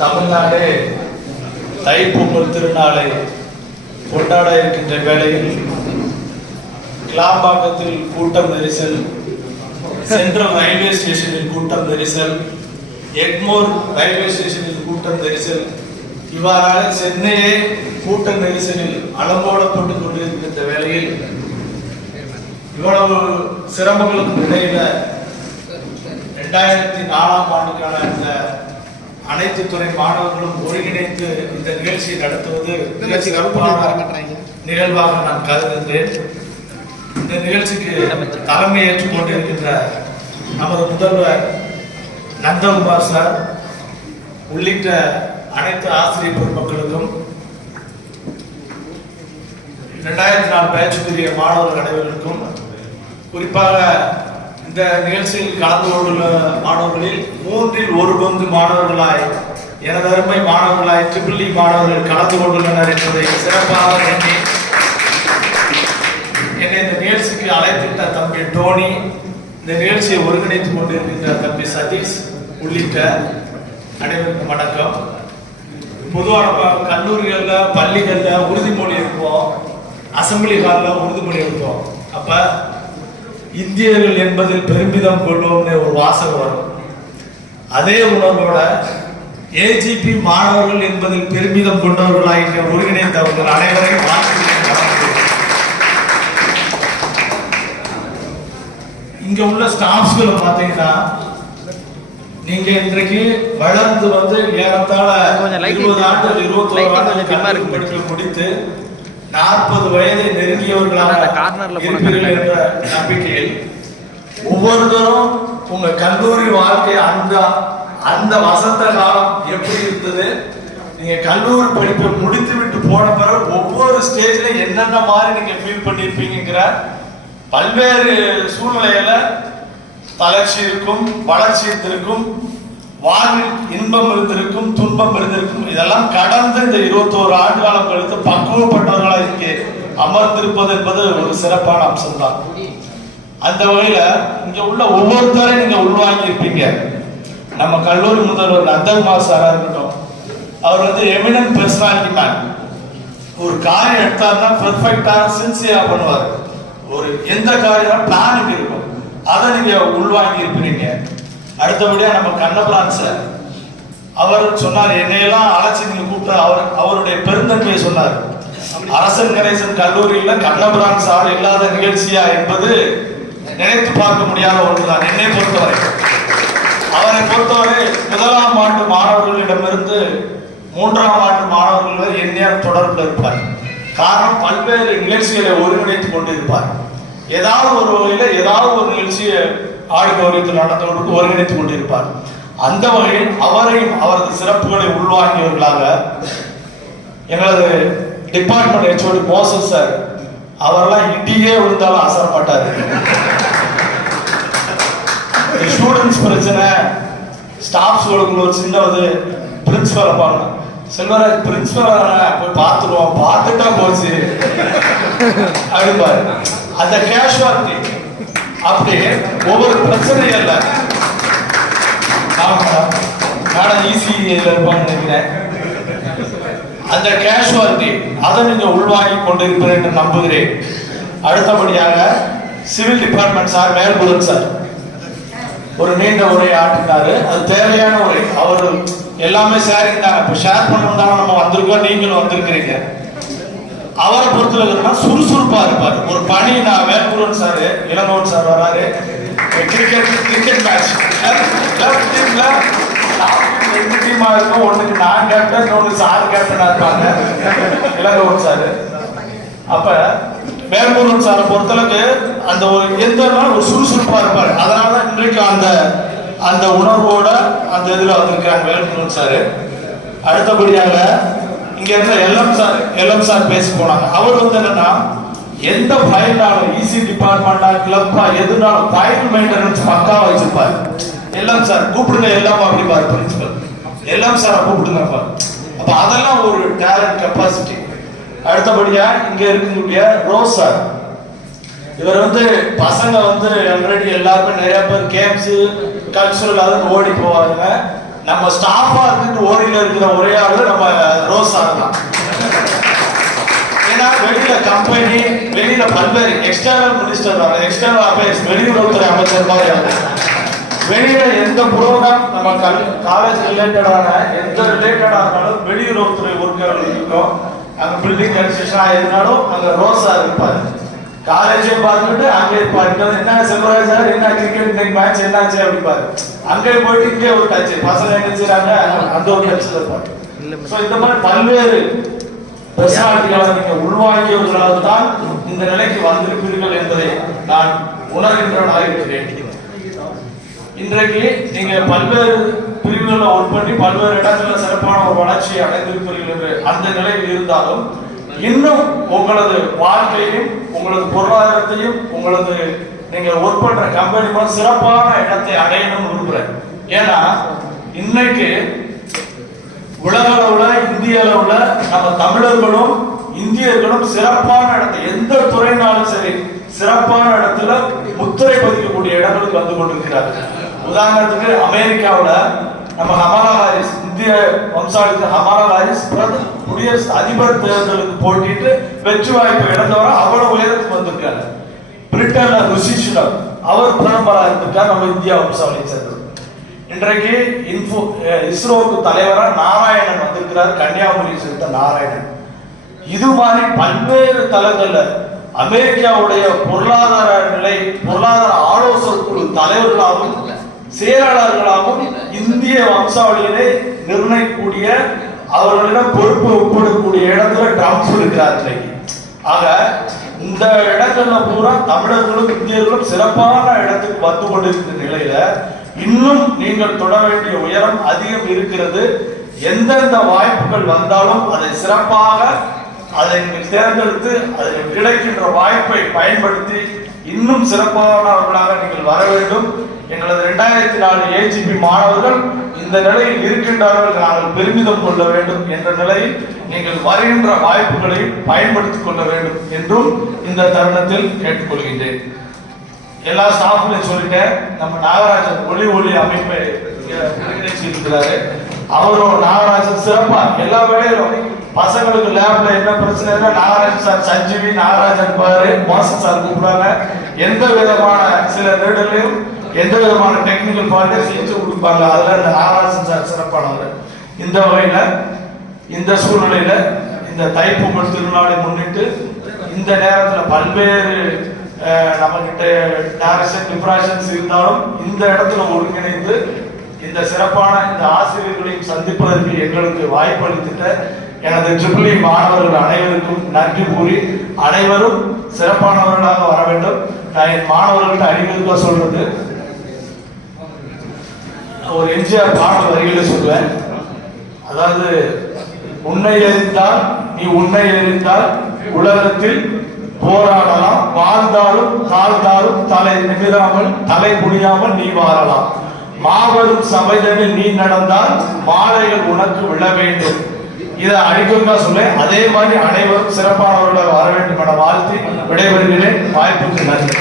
தமிழ்நாடு தைப்பொங்கல் திருநாளை கொண்டாட இருக்கின்ற வேளையில் கிளாம்பாக்கத்தில் கூட்டம் நெரிசல், சென்ட்ரல் ரயில்வே ஸ்டேஷனில் கூட்டம் நெரிசல், எக்மோர் ரயில்வே ஸ்டேஷனில் கூட்டம் நெரிசல், இவ்வாறாக சென்னையே கூட்ட நெரிசலில் அலங்கோலப்பட்டுக் கொண்டிருக்கின்ற வேளையில் இவ்வளவு சிரமங்களுக்கு இடையில 2004ஆம் ஆண்டுக்கான இந்த அனைத்து துறை மாணவர்களும் ஒருங்கிணைத்து இந்த நிகழ்ச்சியை நடத்துவது நிகழ்வாக நான் கருதுகிறேன். இந்த நிகழ்ச்சிக்கு தலைமை ஏற்றுக் கொண்டிருக்கின்ற நமது முதல்வர் நந்தகுமார் சார் உள்ளிட்ட அனைத்து ஆசிரியர் பெருமக்களுக்கும் 2004 பேட்சுக்குரிய மாணவர்கள் அனைவருக்கும், குறிப்பாக இந்த நிகழ்ச்சியில் கலந்து கொண்டுள்ள மாணவர்களில் 1/3 மாணவர்களாய் எனது அருமை மாணவர்களாய் ட்ரிபிள் இ மாணவர்கள் கலந்து கொண்டுள்ளனர் என்பதை சிறப்பாக எண்ணி என்னை இந்த நிகழ்ச்சிக்கு அழைத்திட்ட தம்பி டோனி, இந்த நிகழ்ச்சியை ஒருங்கிணைத்துக் கொண்டிருக்கின்ற தம்பி சதீஷ் உள்ளிட்ட அனைவருக்கும் வணக்கம். பொதுவாக கல்லூரிகளில் பள்ளிகளில் உறுதிமொழி இருப்போம், அசம்பிளி ஹாலில் உறுதிமொழி இருப்போம். அப்ப இந்தியர்கள் என்பதில் பெருமிதம் கொள்வோம்னு ஒரு வாசகம் வரும். அதே உணர்வோட ஏஜிபி மாணவர்கள் என்பதில் பெருமிதம் கொண்டவர்களாக ஒருங்கிணைந்தவர்கள் அனைவரையும் இங்க உள்ள ஸ்டாஃப்ஸ்களை பார்த்தீங்கன்னா, நீங்க இன்றைக்கு வளர்ந்து வந்து ஏறத்தாழ 20 ஆண்டுகள் 21 ஆண்டுகள் படிப்பு முடித்து 40 வயதை நெருங்கியவர்களாக இருப்பீர்கள் என்ற நம்பிக்கையில் ஒவ்வொருத்தரும் உங்க கல்லூரி வாழ்க்கை அந்த வசந்த காலம் எப்படி இருந்தது, நீங்க கல்லூரி படிப்பை முடித்து விட்டு போன பிறகு ஒவ்வொரு ஸ்டேஜ்ல என்னென்ன மாதிரி நீங்க ஃபீல் பண்ணிருப்பீங்கிற பல்வேறு சூழ்நிலையில தளர்ச்சி இருக்கும், வளர்ச்சி இருந்திருக்கும், வாழ்வில் இன்பம் இருந்திருக்கும், துன்பம் இருந்திருக்கும். இதெல்லாம் கடந்து இந்த 21 ஆண்டு காலம் கழித்து பக்குவப்பட்டவர்களாக இங்கே அமர்ந்திருப்பது என்பது ஒரு சிறப்பான அம்சம் தான். அந்த வகையில இங்க உள்ள ஒவ்வொருத்தரையும் நீங்க உள்வாங்கி இருப்பீங்க. நம்ம கல்லூரி முதல்வர் நந்தகுமார் சாரா இருக்கட்டும், அவர் வந்து எமினன்ட் பர்சனாலிட்டி மேன். ஒரு காரியம் எடுத்தாருன்னா பெர்ஃபெக்டா சின்சியரா பண்ணுவார். ஒரு எந்த காரியம் பிளானிங் இருக்கும், அதை நீங்க உள்வாங்கி இருப்பீங்க. அடுத்தபடியா நம்ம கண்ணபிரான் சார், அவர் சொன்னார், என்னையெல்லாம் அழைச்சி நீங்க கூப்பிட்ட அவருடைய பெருந்தன்மையை சொன்னார். அரசன் கணேசன் கல்லூரியில கண்ணபிரான் சார் இல்லாத நிகழ்ச்சியா என்பது நினைத்து பார்க்க முடியாத ஒன்றுதான் என்னை பொறுத்தவரை. அவரை பொறுத்தவரை 1ஆம் ஆண்டு மாணவர்களிடமிருந்து 3ஆம் ஆண்டு மாணவர்கள் வரை எந்நேரம் தொடர்பில் இருப்பார். காரணம், பல்வேறு நிகழ்ச்சிகளை ஒருங்கிணைத்துக் கொண்டிருப்பார். ஏதாவது ஒரு வகையில ஏதாவது ஒரு நிகழ்ச்சியை ஆடிட்டோரியத்தில் நடத்துவதற்கு ஒருங்கிணைத்துக் கொண்டிருப்பார். அந்த வகையில் அவரையும் அவரது சிறப்புகளை உள்வாங்கியவர்களாக எங்களது டிபார்ட்மெண்ட் ஹெச்ஓடி மோசஸ் சார், அவரெல்லாம் இடியே விழுந்தாலும் அசரப்பட்டாரு. ஸ்டூடெண்ட்ஸ் பிரச்சனை, ஸ்டாஃப்ஸ்களுக்குள்ள ஒரு சின்ன பிரின்சிபலை பாருங்க, செல்வராஜ் பிரின்சிபல் போய் பார்த்துருவோம், பார்த்துட்டா போச்சு அப்படிப்பாரு. அந்த கேஷுவாலிட்டி அப்படி ஒவ்வொரு பிரச்சனையும் இல்லை. மேடம் இசிஐல இருப்பான்னு நினைக்கிறேன். அந்த கேஷுவாலிட்டி அதை நீங்க உள்வாங்கி கொண்டிருப்பேன் என்று நம்புகிறேன். அடுத்தபடியாக சிவில் டிபார்ட்மெண்ட் சார் மேல்புலன் சார் ஒரு நீண்ட உரையை ஆற்றினாரு. அது தேவையான உரை. அவர் எல்லாமே ஷேரிங் தாங்க. இப்போ ஷேர் பண்ணணும் தானே நம்ம வந்திருக்கோம், நீங்களும் வந்திருக்கிறீங்க. அவரை பொறுத்தவரைக்கும் சுறுசுறுப்பா இருப்பார். ஒரு பணி, நான் வேல்புரன் சார், இளங்கோவன் சார் வராரு, கிரிக்கெட் மேட்ச் ரெண்டு டீமா இருக்கும். ஒண்ணுக்கு நான் கேப்டன், இன்னொன்னு சார் கேப்டனா இருப்பாங்க, இளங்கோவன் சார். அப்ப வேல்புரன் சாரை பொறுத்தளவுக்கு அந்த ஒரு எந்த ஒரு சுறுசுறுப்பா இருப்பார். அதனால இன்றைக்கு அந்த உணர்வோட அந்த இதுல வந்திருக்காங்க வேல்புரன் சார். அடுத்தபடியாக இங்க இருந்த எல்எம் சார் பேசி போனாங்க. அவர் வந்து என்னன்னா, எந்த ஃபைல்னாலும் இசி டிபார்ட்மெண்டா கிளப்பா எதுனாலும் ஃபைல் மெயின்டெனன்ஸ் பக்காவா வச்சிருப்பாரு. எல்எம் சார் கூப்பிடுங்க, எல்லாம் அப்படி பாரு பிரின்சிபல், எல்எம் சாரை கூப்பிடுங்க. அப்ப அதெல்லாம் ஒரு டேலண்ட் கெப்பாசிட்டி. அடுத்தபடியா இங்க இருக்கக்கூடிய ரோஸ் சார், இவர் வந்து பசங்க வந்து ஆல்ரெடி எல்லாருமே நிறைய பேர் கேம்ஸ் கல்ச்சுரல் அதுன்னு ஓடி போவாங்க. நம்ம ஸ்டாஃபா இருந்துட்டு ஓரியில இருக்கிற ஒரே ஆளு நம்ம ரோசா தான். ஏன்னா வெளியில கம்பெனி, வெளியில பல்வேறு எக்ஸ்டர்னல் மினிஸ்டர், எக்ஸ்டர்னல் அஃபேர்ஸ், வெளியுறவுத்துறை அமைச்சர் மாதிரி வெளியில எந்த ப்ரோக்ராம் நம்ம காலேஜ் ரிலேட்டடான எந்த ரிலேட்டடா இருந்தாலும் வெளியுறவுத்துறை ஒர்க்கர்கள் இருக்கும். அங்க பில்டிங் கன்ஸ்ட்ரக்ஷன் இருந்தாலும் அங்க ரோசா இருப்பாரு. காலேஜே பார்த்துட்டு அங்கே இருப்பாரு. என்ன செல்வராஜ் சார், என்ன கிரிக்கெட் இன்னைக்கு மேட்ச் என்னாச்சு அப்படிப்பாரு. அங்கே போயிட்டு இங்கே ஒரு டச், பசங்க என்ன செய்யறாங்க அந்த ஒரு டச்ல இருப்பாரு. இந்த மாதிரி பல்வேறு பெர்சனாலிட்டிகளை நீங்க உள்வாங்கியவர்களால் தான் இந்த நிலைக்கு வந்திருப்பீர்கள் என்பதை நான் உணர்கின்றவனாக இருக்கிறேன். இன்றைக்கு நீங்க பல்வேறு பிரிவுகளை ஒர்க் பண்ணி பல்வேறு இடங்களில் சிறப்பான ஒரு வளர்ச்சியை அடைந்திருப்பீர்கள் என்று அந்த நிலையில் இருந்தாலும் இன்னும் உங்களது வாழ்க்கையும் உங்களது பொருளாதாரத்தையும் உங்களது நீங்க ஒர்க் பண்ற கம்பெனி சிறப்பான இடத்தை அடையணும்னு விரும்புறேன். ஏன்னா இன்னைக்கு உலக அளவுல, இந்திய அளவுல நம்ம தமிழர்களும் இந்தியர்களும் சிறப்பான இடத்தை எந்த துறைனாலும் சரி சிறப்பான இடத்துல முத்திரை பதிக்கக்கூடிய இடங்களுக்கு வந்து கொண்டிருக்கிறார்கள். உதாரணத்துக்கு அமெரிக்காவில் நம்ம கமலா ஹாரிஸ், இந்திய வம்சாவளி கமலா ஹாரிஸ் குடியரசு அதிபர் தேர்தலுக்கு போட்டிட்டு வெற்றி வாய்ப்பு இழந்தவரை அவ்வளவு உயரத்துக்கு வந்திருக்காரு. பிரிட்டன்ல ரிஷி சுனக் அவர் பிரதமராக இருந்திருக்கார், நம்ம இந்தியா வம்சாவளியை சேர்ந்தவர். இன்றைக்கு இஸ்ரோவுக்கு தலைவரா நாராயணன் வந்திருக்கிறார், கன்னியாகுமரியை சேர்ந்த நாராயணன். இது மாதிரி பல்வேறு தளங்கள்ல அமெரிக்காவுடைய பொருளாதார நிலை, பொருளாதார ஆலோசனை குழு தலைவர்களாகவும் செயலாளர்களாகவும் இந்திய வம்சாவளியிலே நிர்ணயிக்கக்கூடிய அவர்களிடம் பொறுப்பு ஒப்படைக்கக்கூடிய இடத்துல ட்ரம்ப் இருக்கிறார். ஆக இந்த இடங்கள்ல பூரா தமிழர்களும் இந்தியர்களும் சிறப்பான இடத்துக்கு வந்து கொண்டிருக்கிற நிலையில இன்னும் நீங்கள் தொட வேண்டிய உயரம் அதிகம் இருக்கிறது. எந்தெந்த வாய்ப்புகள் வந்தாலும் அதை சிறப்பாக அதை நீங்கள் தேர்ந்தெடுத்து அதில் கிடைக்கின்ற வாய்ப்பை பயன்படுத்தி இன்னும் சிறப்பானவர்களாக நீங்கள் வர வேண்டும். எங்களது 2004 AGP மாணவர்கள் இந்த நிலையில் இருக்கின்றார்கள், நாங்கள் பெருமிதம் கொள்ள வேண்டும் என்ற நிலையில் நீங்கள் வருகின்ற வாய்ப்புகளை பயன்படுத்திக் கொள்ள வேண்டும் என்றும் இந்த தருணத்தில் கேட்டுக்கொள்கின்றேன். எல்லா ஸ்டாஃப்லையும் சொல்லிட்டேன். நம்ம நாகராஜன் ஒளி அமைப்பை இருக்கிறாரு. அவரும் நாகராஜன் சிறப்பா எல்லா வேலையிலும் பசங்களுக்கு லேப்ல என்ன பிரச்சனை நாகராஜன் சார், சஞ்சீவி நாகராஜன் பாரு, மோசன் சார் கூப்பிடுறாங்க. எந்த விதமான சில நேரங்களையும் எந்த விதமான டெக்னிக்கல் பார்ட்டை செஞ்சு கொடுப்பாங்க. அதுல இந்த நாகராஜன் சார் சிறப்பானவர். இந்த வகையில இந்த சூழ்நிலையில இந்த தைப்பொங்கல் திருநாளை முன்னிட்டு இந்த நேரத்தில் பல்வேறு நம்ம கிட்ட டைரக்ஷன் டிப்ராஷன்ஸ் இருந்தாலும் இந்த இடத்துல ஒருங்கிணைந்து இந்த சிறப்பான இந்த ஆசிரியர்களையும் சந்திப்பதற்கு எங்களுக்கு வாய்ப்பு அளித்துட்ட எனது ட்ரிபிள் மாணவர்கள் அனைவருக்கும் நன்றி கூறி அனைவரும் சிறப்பானவர்களாக வர வேண்டும். நான் என் மாணவர்கள்ட்ட அறிவிக்க சொல்றது ஒரு எம்ஜிஆர் பாடல் வரிகளை சொல்லுவேன். அதாவது உன்னை எரிந்தால் நீ உன்னை எரிந்தால் உலகத்தில் போராடலாம், வாழ்ந்தாலும் தாழ்ந்தாலும் தலை நிமிராமல் தலை குனியாமல் நீ வாழலாம், மாபெரும் சபைதனில் நீ நடந்தால் மாலைகள் உனக்கு விழ வேண்டும். இதை அடிக்கொண்டா சொல்ல அதே மாதிரி அனைவரும் சிறப்பானவர்களாக வர வேண்டும் என வாழ்த்தி விடைபெறுகிறேன். வாய்ப்புக்கு நன்றி.